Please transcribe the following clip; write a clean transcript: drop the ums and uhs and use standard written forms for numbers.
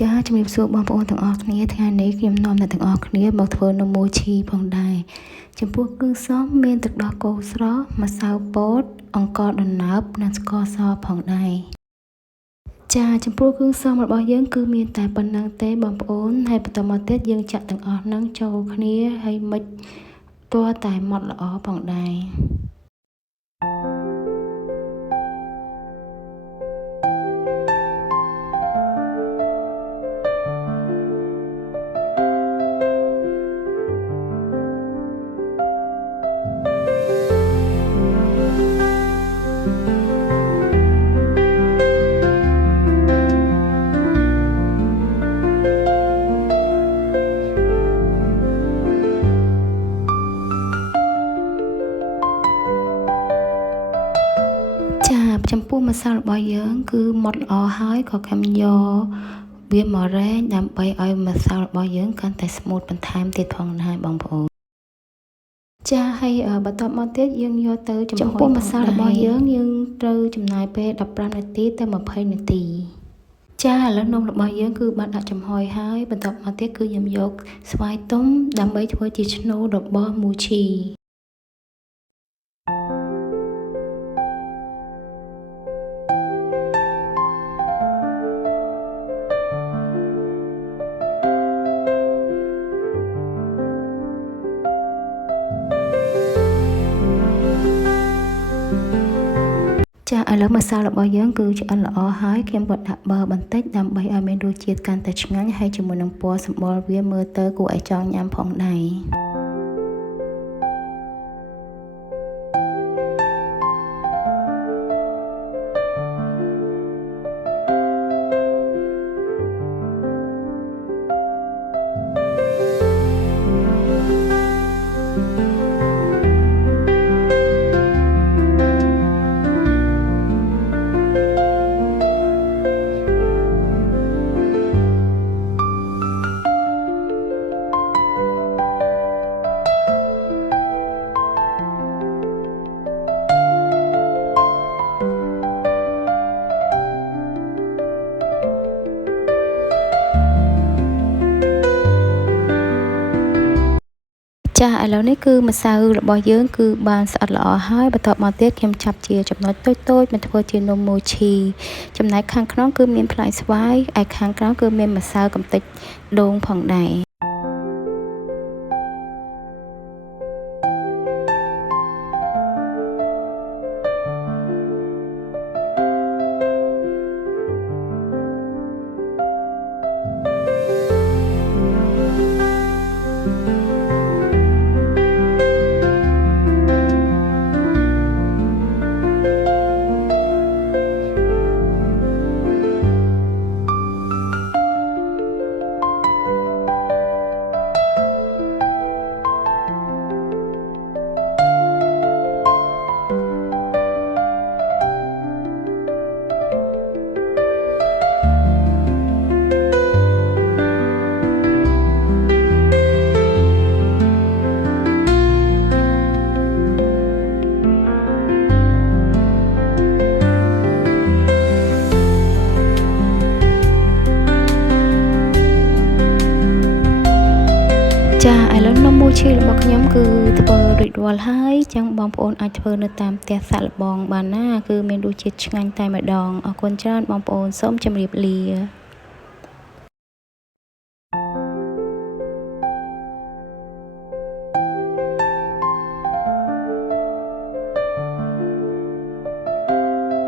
ចាជំរាបសួរបងប្អូនទាំងអស់គ្នាថ្ងៃនេះខ្ញុំនាំអ្នកទាំងអស់គ្នាមកធ្វើនំមូឈីផងដែរចំពោះគ្រឿងផ្សំមានទឹកដោះគោស្រស់ម្សៅពោតអង្ករដំណើបនិងស្ករសផងដែរចាចំពោះគ្រឿងផ្សំរបស់យើងគឺមានតែប៉ុណ្ណឹងទេបងប្អូនហើយបន្តមកទៀតយើងចាក់ទាំងអស់ហ្នឹងចូលគ្នាហើយមិនទាល់តែម៉ត់ល្អផងដែរចំពោះម្សៅរបស់យើងគឺម៉ត់ល្អហើយក៏ខ្ញុំយកវាមករែងដើម្បីឲ្យម្សៅរបស់យើងកាន់តែស្មូតបន្ថែមទៀតផងដែរបងប្អូនចាហើយបន្ទាប់មកទៀតយើងយកទៅចំពោះម្សៅរបស់យើងត្រូវចំណាយពេល15នាទីទៅ20នាទីចាឥឡូវនំរបស់យើងគឺបានដាក់ចំហុយហើយបន្ទាប់មកទៀតគឺខ្ញុំយកស្វាយទុំដើម្បីធ្វើជាឈ្នូររបស់មូឈីចាឥឡូវម្សៅរបស់យើងគឺឆ្អិនល្អហើយខ្ញុំក៏ដាក់ប័របន្តិចដើម្បីឲ្យមានរសជាតិកាន់តែឆ្ងាញ់ហើយជាមួយនឹងពណ៌សម្បុរវាមើលទៅគួរឲ្យចង់ញ៉ាំផងដែរចាឥឡូវនេះគឺម្សៅរបស់យើងគឺបានស្អិតល្អហើយបន្ទាប់មកទៀតខ្ញុំចាប់ជាចំណុចតូចៗមកធ្វើជានំមូឈីចំណែកខាងក្នុងគឺមានផ្លែស្វាយឯខាងក្រោមគឺមានម្សៅកំទេចដូងផងដែរចាឥឡូវនំមូឈីរបស់ខ្ញុំគឺធ្វើរួចរាល់ហើយចឹងបងប្អូនអាចធ្វើនៅតាមផ្ទះសាកល្បងបានណាគឺមានរសជាតិឆ្ងាញ់តែម្ដងអរគុណច្រើនបងប្អូនសូមជម្រាបលា